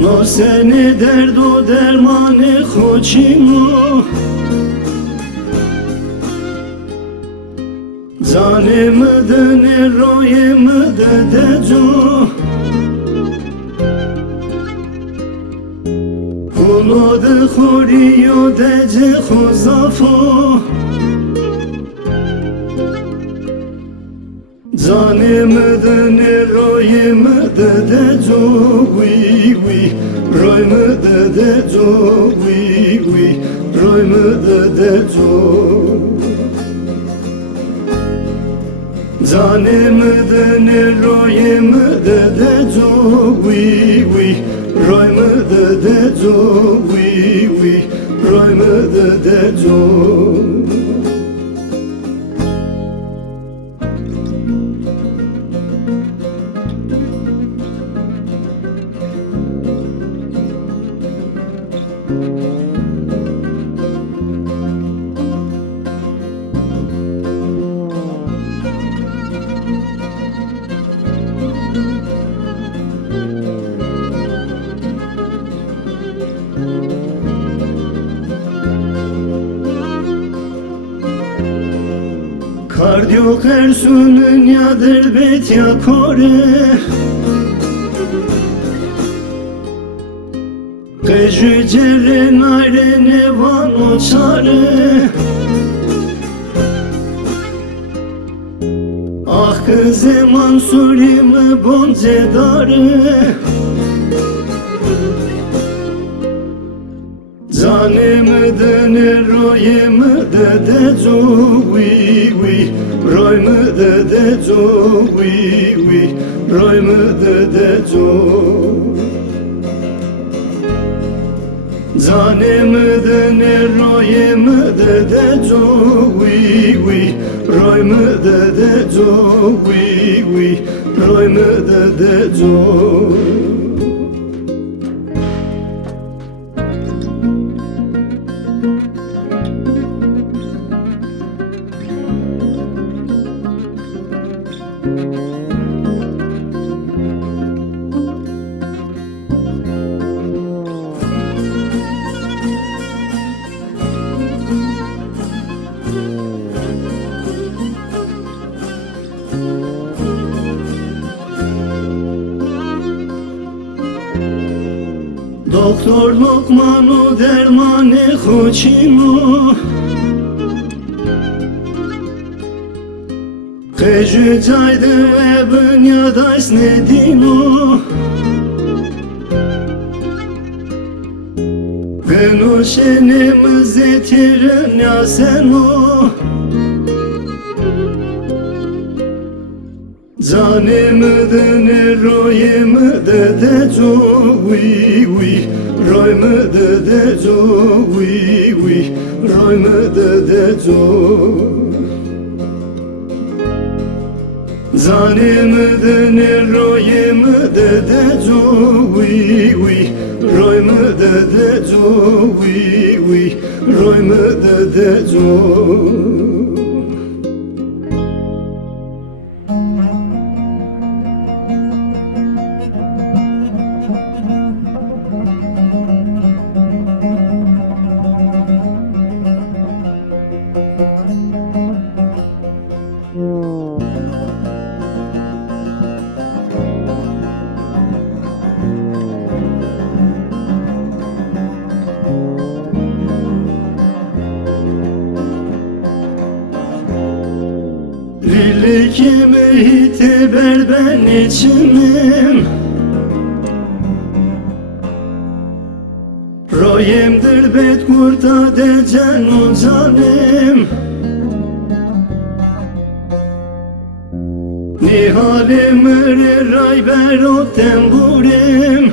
No seni derd o dermanı hoçimo Zanımdı ne royımdı deco Kulodı khoriyo dece khuzafo Zanımdı ne royımdı deco Royımdı deco Royımdı deco Zanımdı ne royımdı deco Royımdı deco Royımdı deco Kardiyo kersunun yadır bet ya kore Kejü cerre nayre nevan o çare Ah kızı mansurimi boncedare Zanımdı ne royımdı deco Royımdı deco Royımdı deco Zanımdı ne royımdı deco Royımdı deco Royımdı deco Doktor Lokman'u dermanı hoçimo Kejü caydı ve bünyadays nedino Gınu şenimizi tirin ya sen o Zanımdı ne royımdı deco Royımdı deco Royımdı deco Zanımdı ne royımdı deco Royımdı deco Royımdı deco Lillikimi hiteber ben içimim Royemdir bet kurta decen o canım Nihalimir rayber o temburim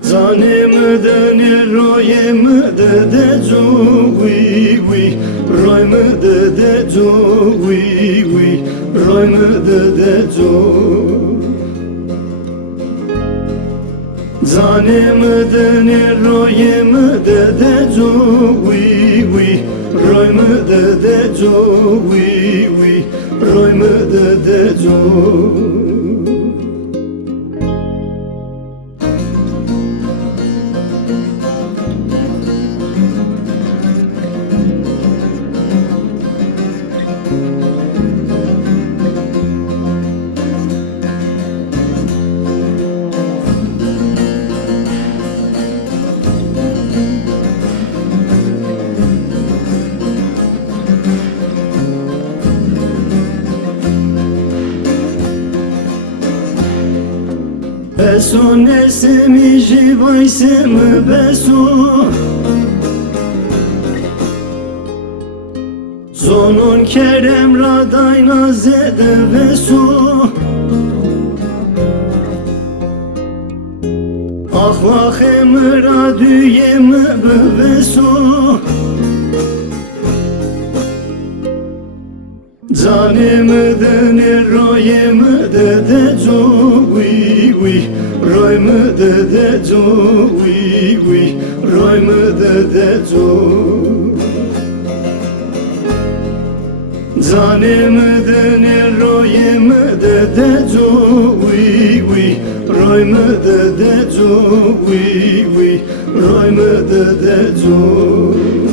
Zanımdı ne royımdı deco Royımdı deco Royımdı deco Zanımdı ne royımdı deco Royımdı deco Royımdı deco Beso nesemi živaj se mi beso Zonun kerem raday nazede beso Ahvah emir adüyemi beso Canımı denir royemi de co Roy mı de co Roy mı de co Canımı denir royemi de co Roy mı de co Roy mı de co